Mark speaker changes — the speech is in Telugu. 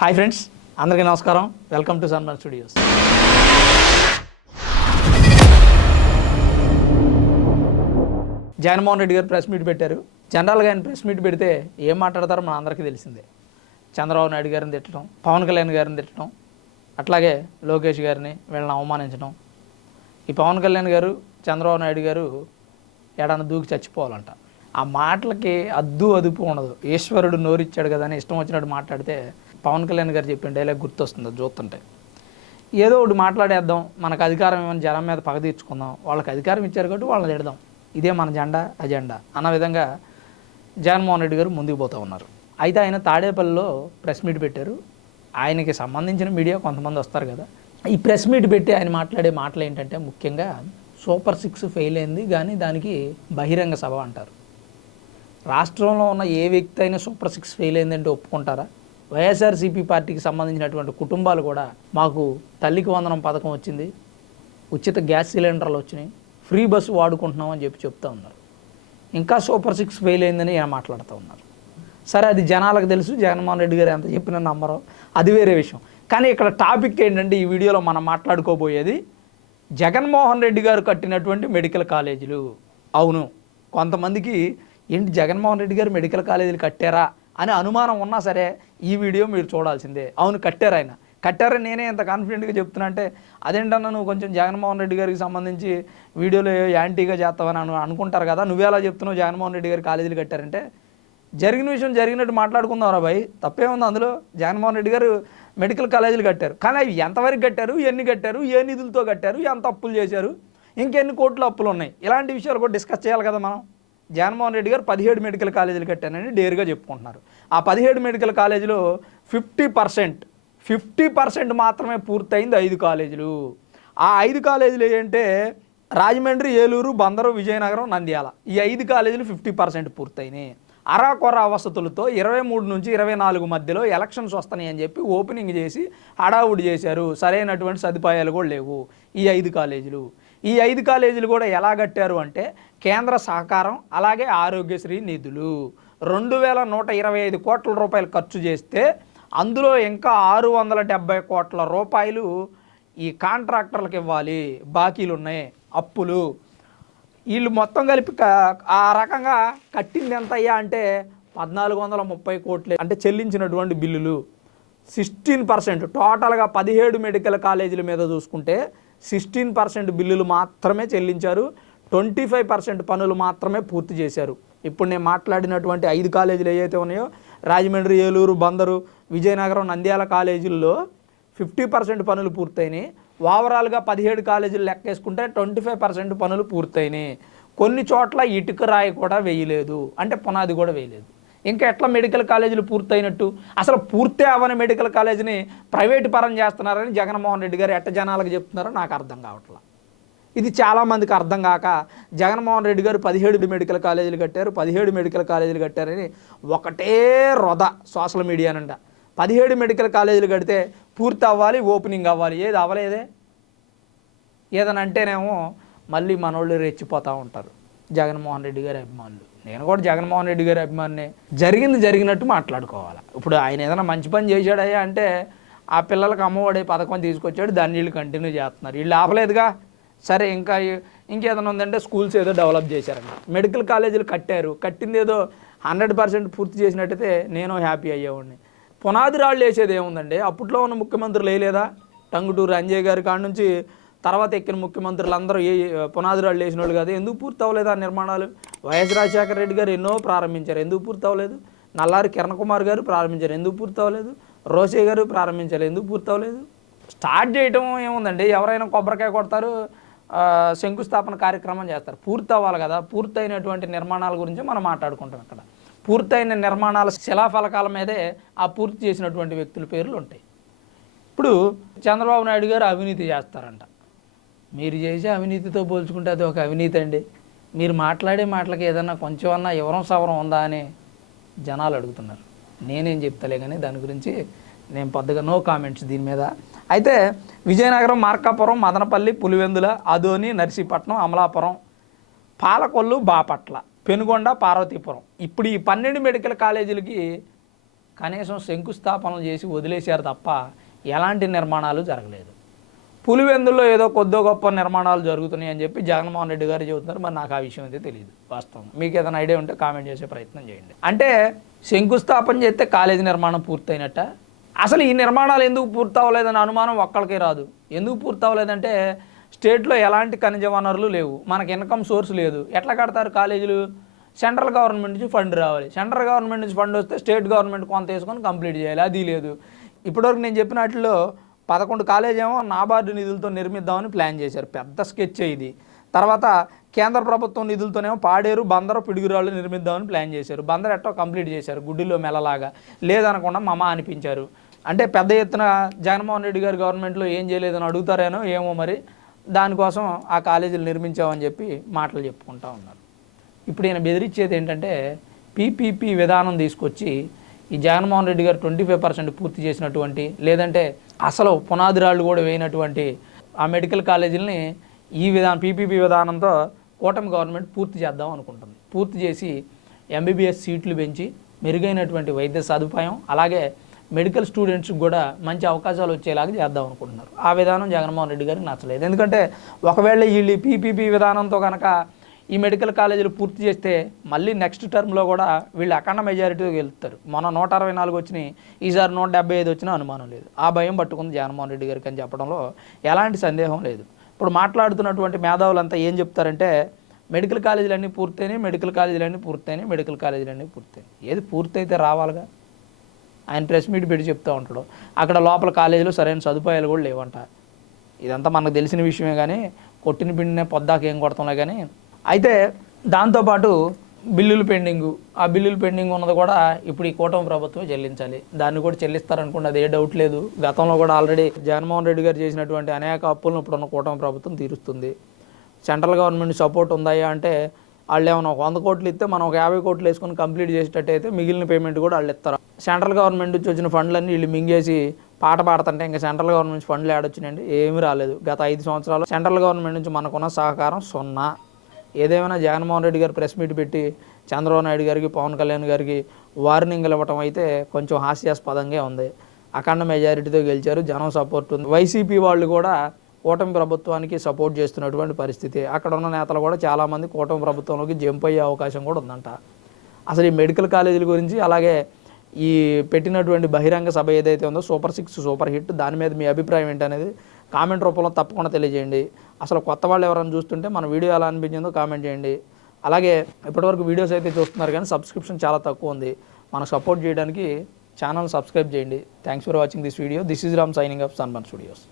Speaker 1: హాయ్ ఫ్రెండ్స్ అందరికీ నమస్కారం. Welcome to Sanman studios. Jaganmohan Reddy garu press meet పెట్టారు. జనరల్గా ఆయన ప్రెస్ మీట్ పెడితే ఏం మాట్లాడతారో మన అందరికీ తెలిసిందే. చంద్రబాబు నాయుడు గారిని తిట్టడం పవన్ కళ్యాణ్ గారిని తిట్టడం అట్లాగే లోకేష్ గారిని వీళ్ళని అవమానించడం. ఈ పవన్ కళ్యాణ్ గారు చంద్రబాబు నాయుడు గారు ఎడన దూకి చచ్చిపోవాలంట. ఆ మాటలకి అద్దు అదుపు ఉండదు. ఈశ్వరుడు నోరిచ్చాడు కదా అని ఇష్టం వచ్చినట్టు మాట్లాడితే పవన్ కళ్యాణ్ గారు చెప్పిన డైలాగ్ గుర్తొస్తుంది చూస్తుంటే. ఏదో ఒకటి మాట్లాడేద్దాం మనకు అధికారం ఏమైనా జనం మీద పగ తీర్చుకుందాం వాళ్ళకి అధికారం ఇచ్చారు కాబట్టి వాళ్ళని తిడదాం. ఇదే మన జెండా అజెండా అన్న విధంగా జగన్మోహన్ రెడ్డి గారు ముందుకు పోతూ ఉన్నారు. అయితే ఆయన తాడేపల్లిలో ప్రెస్ మీట్ పెట్టారు. ఆయనకి సంబంధించిన మీడియా కొంతమంది వస్తారు కదా. ఈ ప్రెస్ మీట్ పెట్టి ఆయన మాట్లాడే మాటలు ఏంటంటే ముఖ్యంగా సూపర్ సిక్స్ ఫెయిల్ అయింది కానీ దానికి బహిరంగ సభ అంటారు. రాష్ట్రంలో ఉన్న ఏ వ్యక్తి అయినా సూపర్ సిక్స్ ఫెయిల్ అయిందంటే ఒప్పుకుంటారా? వైఎస్ఆర్సీపీ పార్టీకి సంబంధించినటువంటి కుటుంబాలు కూడా మాకు తల్లికి వందనం పథకం వచ్చింది. ఉచిత గ్యాస్ సిలిండర్లు వచ్చినాయి. ఫ్రీ బస్సు వాడుకుంటున్నాం అని చెప్పి చెప్తా ఉన్నారు. ఇంకా సూపర్ సిక్స్ ఫెయిల్ అయిందని మాట్లాడుతూ ఉన్నారు. సరే అది జనాలకు తెలుసు. జగన్మోహన్ రెడ్డి గారు ఎంత చెప్పినా నమ్మరు. అది వేరే విషయం. కానీ ఇక్కడ టాపిక్ ఏంటంటే ఈ వీడియోలో మనం మాట్లాడుకోబోయేది జగన్మోహన్ రెడ్డి గారు కట్టినటువంటి మెడికల్ కాలేజీలు. అవును. కొంతమందికి ఏంటి జగన్మోహన్ రెడ్డి గారు మెడికల్ కాలేజీలు కట్టారా అని అనుమానం ఉన్నా సరే ఈ వీడియో మీరు చూడాల్సిందే. అవును కట్టారు ఆయన. కట్టారని నేనే ఎంత కాన్ఫిడెంట్గా చెప్తున్నా అంటే అదేంటన్నా నువ్వు కొంచెం జగన్మోహన్ రెడ్డి గారికి సంబంధించి వీడియోలు యాంటీగా చేస్తావని అను అనుకుంటారు కదా నువ్వేలా చెప్తున్నావు జగన్మోహన్ రెడ్డి గారు కాలేజీలు కట్టారంటే జరిగిన విషయం జరిగినట్టు మాట్లాడుకుందాం రా భయ్ తప్పేముంది అందులో? జగన్మోహన్ రెడ్డి గారు మెడికల్ కాలేజీలు కట్టారు. కానీ అవి ఎంతవరకు కట్టారు ఎన్ని కట్టారు ఏ నిధులతో కట్టారు ఎంత అప్పులు చేశారు ఇంకెన్ని కోట్లు అప్పులు ఉన్నాయి ఇలాంటి విషయాలు కూడా డిస్కస్ చేయాలి కదా మనం. జగన్మోహన్ రెడ్డి గారు పదిహేడు మెడికల్ కాలేజీలు కట్టానని డేర్గా చెప్పుకుంటున్నారు. ఆ పదిహేడు మెడికల్ కాలేజీలో ఫిఫ్టీ పర్సెంట్ ఫిఫ్టీ పర్సెంట్ మాత్రమే పూర్తయింది ఐదు కాలేజీలు. ఆ ఐదు కాలేజీలు ఏంటంటే రాజమండ్రి ఏలూరు బందరు విజయనగరం నంద్యాల. ఈ ఐదు కాలేజీలు ఫిఫ్టీ పర్సెంట్ పూర్తయినాయి. అరాకొర వసతులతో ఇరవై మూడు నుంచి ఇరవై నాలుగు మధ్యలో ఎలక్షన్స్ వస్తున్నాయి అని చెప్పి ఓపెనింగ్ చేసి హడావుడి చేశారు. సరైనటువంటి సదుపాయాలు కూడా లేవు ఈ ఐదు కాలేజీలు. ఈ ఐదు కాలేజీలు కూడా ఎలా కట్టారు అంటే కేంద్ర సహకారం అలాగే ఆరోగ్యశ్రీ నిధులు. రెండు వేల నూట ఇరవై ఐదు కోట్ల రూపాయలు ఖర్చు చేస్తే అందులో ఇంకా ఆరు వందల డెబ్బై కోట్ల రూపాయలు ఈ కాంట్రాక్టర్లకు ఇవ్వాలి. బాకీలు ఉన్నాయి. అప్పులు. వీళ్ళు మొత్తం కలిపి ఆ రకంగా కట్టింది ఎంత అయ్యా అంటే పద్నాలుగు వందల ముప్పై కోట్లు. అంటే చెల్లించినటువంటి బిల్లులు. Sixteen percent. టోటల్గా పదిహేడు మెడికల్ కాలేజీల మీద చూసుకుంటే సిక్స్టీన్ పర్సెంట్ బిల్లులు మాత్రమే చెల్లించారు. ట్వంటీ ఫైవ్ పర్సెంట్ పనులు మాత్రమే పూర్తి చేశారు. ఇప్పుడు నేను మాట్లాడినటువంటి ఐదు కాలేజీలు ఏవైతే ఉన్నాయో రాజమండ్రి ఏలూరు బందరు విజయనగరం నంద్యాల కాలేజీల్లో ఫిఫ్టీ పర్సెంట్ పనులు పూర్తయినాయి. ఓవరాల్గా పదిహేడు కాలేజీలు లెక్కేసుకుంటే ట్వంటీ ఫైవ్ పర్సెంట్ పనులు పూర్తయినాయి. కొన్ని చోట్ల ఇటుక రాయి కూడా వేయలేదు. అంటే పునాది కూడా వేయలేదు. ఇంకా ఎట్లా మెడికల్ కాలేజీలు పూర్తయినట్టు? అసలు పూర్తి అవ్వని మెడికల్ కాలేజీని ప్రైవేట్ పరం చేస్తున్నారని జగన్మోహన్ రెడ్డి గారు ఎట్ట జనాలకు చెప్తున్నారో నాకు అర్థం కావట్లా. ఇది చాలామందికి అర్థం కాక జగన్మోహన్ రెడ్డి గారు పదిహేడు మెడికల్ కాలేజీలు కట్టారు పదిహేడు మెడికల్ కాలేజీలు కట్టారని ఒకటే రొద సోషల్ మీడియా నుండి. పదిహేడు మెడికల్ కాలేజీలు కడితే పూర్తి అవ్వాలి ఓపెనింగ్ అవ్వాలి. ఏది అవ్వలేదే? ఏదని అంటేనేమో మళ్ళీ మనోళ్ళు రెచ్చిపోతూ ఉంటారు. జగన్మోహన్ రెడ్డి గారి అభిమానులు. నేను కూడా జగన్మోహన్ రెడ్డి గారి అభిమాని జరిగింది జరిగినట్టు మాట్లాడుకోవాలి. ఇప్పుడు ఆయన ఏదైనా మంచి పని చేశాడయ్యా అంటే ఆ పిల్లలకు అమ్మఒడి పథకం తీసుకొచ్చాడు దాన్ని వీళ్ళు కంటిన్యూ చేస్తున్నారు. వీళ్ళు ఆపలేదుగా? సరే ఇంకా ఇంకేదైనా ఉందంటే స్కూల్స్ ఏదో డెవలప్ చేశారండి మెడికల్ కాలేజీలు కట్టారు. కట్టింది ఏదో హండ్రెడ్ పర్సెంట్ పూర్తి చేసినట్టయితే నేను హ్యాపీ అయ్యేవాడిని. పునాది రాళ్ళు వేసేది ఏముందండి? అప్పట్లో ఉన్న ముఖ్యమంత్రులు వేయలేదా? టంగుటూరు అంజయ్ గారి కాడ నుంచి తర్వాత ఎక్కిన ముఖ్యమంత్రులు అందరూ ఏ పునాది రాళ్ళు వేసిన వాళ్ళు కదా. ఎందుకు పూర్తి అవ్వలేదు ఆ నిర్మాణాలు? వైఎస్ రాజశేఖర రెడ్డి గారు ఎన్నో ప్రారంభించారు. ఎందుకు పూర్తి అవ్వలేదు నల్లారి కిరణ్ కుమార్ గారు ప్రారంభించారు. ఎందుకు పూర్తి అవ్వలేదు రోసే గారు ప్రారంభించారు. ఎందుకు పూర్తి అవ్వలేదు స్టార్ట్ చేయటం ఏముందండి? ఎవరైనా కొబ్బరికాయ కొడతారు శంకుస్థాపన కార్యక్రమం చేస్తారు. పూర్తి అవ్వాలి కదా. పూర్తయినటువంటి నిర్మాణాల గురించి మనం మాట్లాడుకుంటాం ఇక్కడ పూర్తయిన నిర్మాణాల శిలాఫలకాల మీదే ఆ పూర్తి చేసినటువంటి వ్యక్తుల పేర్లు ఉంటాయి. ఇప్పుడు చంద్రబాబు నాయుడు గారు అవినీతి చేస్తారంట. మీరు చేసే అవినీతితో పోల్చుకుంటే అది ఒక అవినీతి అండి. మీరు మాట్లాడే మాటలకి ఏదన్నా కొంచెం అన్నా ఎవరం సవరం ఉందా అని జనాలు అడుగుతున్నారు. నేనేం చెప్తలే కానీ దాని గురించి నేను పెద్దగా నో కామెంట్స్ దీని మీద. అయితే విజయనగరం మార్కాపురం మదనపల్లి పులివెందుల అదోని నర్సీపట్నం అమలాపురం పాలకొల్లు బాపట్ల పెనుగొండ పార్వతీపురం. ఇప్పుడు ఈ పన్నెండు మెడికల్ కాలేజీలకి కనీసం శంకుస్థాపనలు చేసి వదిలేశారు తప్ప ఎలాంటి నిర్మాణాలు జరగలేదు. పులివెందుల్లో ఏదో కొద్దో గొప్ప నిర్మాణాలు జరుగుతున్నాయి అని చెప్పి జగన్మోహన్ రెడ్డి గారు చెబుతున్నారు. మరి నాకు ఆ విషయం అయితే తెలియదు వాస్తవం మీకు ఏదైనా ఐడియా ఉంటే కామెంట్ చేసే ప్రయత్నం చేయండి. అంటే శంకుస్థాపన చేస్తే కాలేజీ నిర్మాణం పూర్తయినట్ట? అసలు ఈ నిర్మాణాలు ఎందుకు పూర్తవ్వలేదని అనుమానం ఒక్కడికే రాదు. ఎందుకు పూర్తవ్వలేదంటే స్టేట్లో ఎలాంటి ఖనిజ వనరులు లేవు. మనకి ఇన్కమ్ సోర్స్ లేదు. ఎట్లా కడతారు కాలేజీలు? సెంట్రల్ గవర్నమెంట్ నుంచి ఫండ్ రావాలి. సెంట్రల్ గవర్నమెంట్ నుంచి ఫండ్ వస్తే స్టేట్ గవర్నమెంట్ కొంత వేసుకొని కంప్లీట్ చేయాలి. అది లేదు. ఇప్పటివరకు నేను చెప్పినట్లో పదకొండు కాలేజ్ ఏమో నాబార్డు నిధులతో నిర్మిద్దామని ప్లాన్ చేశారు. పెద్ద స్కెచ్ ఇది. తర్వాత కేంద్ర ప్రభుత్వం నిధులతోనేమో పాడేరు బందరు పిడుగురాళ్ళు నిర్మిద్దామని ప్లాన్ చేశారు. బందర్ ఎట్టో కంప్లీట్ చేశారు గుడ్డిలో మెలలాగా. లేదనకుండా మమ అనిపించారు. అంటే పెద్ద ఎత్తున జగన్మోహన్ రెడ్డి గారి గవర్నమెంట్లో ఏం చేయలేదని అడుగుతారేనో ఏమో మరి దానికోసం ఆ కాలేజీలు నిర్మించామని చెప్పి మాటలు చెప్పుకుంటా ఉన్నారు. ఇప్పుడు ఈయన బెదిరించేది ఏంటంటే పీపీపీ విధానం తీసుకొచ్చి ఈ జగన్మోహన్ రెడ్డి గారు ట్వంటీ ఫైవ్ పర్సెంట్ పూర్తి చేసినటువంటి లేదంటే అసలు పునాది రాళ్ళు కూడా వేయినటువంటి ఆ మెడికల్ కాలేజీలని ఈ విధానం పీపీపీ విధానంతో కూటమి గవర్నమెంట్ పూర్తి చేద్దాం అనుకుంటుంది. పూర్తి చేసి ఎంబీబీఎస్ సీట్లు పెంచి మెరుగైనటువంటి వైద్య సదుపాయం అలాగే మెడికల్ స్టూడెంట్స్కి కూడా మంచి అవకాశాలు వచ్చేలాగా చేద్దాం అనుకుంటున్నారు. ఆ విధానం జగన్మోహన్ రెడ్డి గారికి నచ్చలేదు. ఎందుకంటే ఒకవేళ వీళ్ళు పీపీపీ విధానంతో కనుక ఈ మెడికల్ కాలేజీలు పూర్తి చేస్తే మళ్ళీ నెక్స్ట్ టర్మ్లో కూడా వీళ్ళు అఖండ మెజారిటీ గెలుస్తారు మొన్న నూట అరవై నాలుగు వచ్చినాయి. ఈసారి నూట డెబ్బై ఐదు వచ్చినా అనుమానం లేదు. ఆ భయం పట్టుకుంది జగన్మోహన్ రెడ్డి గారికి అని చెప్పడంలో ఎలాంటి సందేహం లేదు. ఇప్పుడు మాట్లాడుతున్నటువంటి మేధావులంతా ఏం చెప్తారంటే మెడికల్ కాలేజీలన్నీ పూర్తయినాయి మెడికల్ కాలేజీలన్నీ పూర్తయినాయి మెడికల్ కాలేజీలన్నీ పూర్తయినాయి. ఏది పూర్తయితే రావాలిగా? ఆయన ప్రెస్ మీట్ పెట్టి చెప్తూ ఉంటాడు. అక్కడ లోపల కాలేజీలో సరైన సదుపాయాలు కూడా లేవంట. ఇదంతా మనకు తెలిసిన విషయమే కానీ కొట్టిన పిండినే పొద్దాకేం కొడతాంలే కానీ అయితే దాంతోపాటు బిల్లులు పెండింగు. ఆ బిల్లులు పెండింగ్ ఉన్నది కూడా ఇప్పుడు ఈ కూటమి ప్రభుత్వం చెల్లించాలి. దాన్ని కూడా చెల్లిస్తారనుకోండి అది ఏ డౌట్ లేదు. గతంలో కూడా ఆల్రెడీ జగన్మోహన్ రెడ్డి గారు చేసినటువంటి అనేక అప్పులను ఇప్పుడున్న కూటమి ప్రభుత్వం తీరుస్తుంది. సెంట్రల్ గవర్నమెంట్ సపోర్ట్ ఉందాయా అంటే వాళ్ళు ఏమైనా ఒక వంద కోట్లు ఇస్తే మనం ఒక యాభై కోట్లు వేసుకొని కంప్లీట్ చేసేటట్టు అయితే మిగిలిన పేమెంట్ కూడా వాళ్ళు ఇస్తారు. సెంట్రల్ గవర్నమెంట్ నుంచి వచ్చిన ఫండ్లన్నీ వీళ్ళు మింగేసి పాట పాడుతుంటే ఇంకా సెంట్రల్ గవర్నమెంట్ నుంచి ఫండ్లు ఏడొచ్చినాయండి ఏమీ రాలేదు. గత ఐదు సంవత్సరాలు సెంట్రల్ గవర్నమెంట్ నుంచి మనకున్న సహకారం సున్నా. ఏదేమైనా జగన్మోహన్ రెడ్డి గారు ప్రెస్ మీట్ పెట్టి చంద్రబాబు నాయుడు గారికి పవన్ కళ్యాణ్ గారికి వార్నింగ్లు ఇవ్వటం అయితే కొంచెం హాస్యాస్పదంగా ఉంది. అఖండ మెజారిటీతో గెలిచారు జనం సపోర్ట్ ఉంది. వైసీపీ వాళ్ళు కూడా కూటమి ప్రభుత్వానికి సపోర్ట్ చేస్తున్నటువంటి పరిస్థితి. అక్కడ ఉన్న నేతలు కూడా చాలామంది కూటమి ప్రభుత్వంలోకి జంప్ అయ్యే అవకాశం కూడా ఉందంట. అసలు ఈ మెడికల్ కాలేజీల గురించి అలాగే ఈ పెట్టినటువంటి బహిరంగ సభ ఏదైతే ఉందో సూపర్ సిక్స్ సూపర్ హిట్ దాని మీద మీ అభిప్రాయం ఏంటనేది కామెంట్ రూపంలో తప్పకుండా తెలియజేయండి. అసలు కొత్త వాళ్ళు ఎవరైనా చూస్తుంటే మన వీడియో ఎలా అనిపించిందో కామెంట్ చేయండి. అలాగే ఇప్పటివరకు వీడియోస్ అయితే చూస్తున్నారు కానీ సబ్స్క్రిప్షన్ చాలా తక్కువ ఉంది. మనం సపోర్ట్ చేయడానికి ఛానల్ సబ్స్క్రైబ్ చేయండి. Thanks for watching this video this is Ram signing off Sanman studios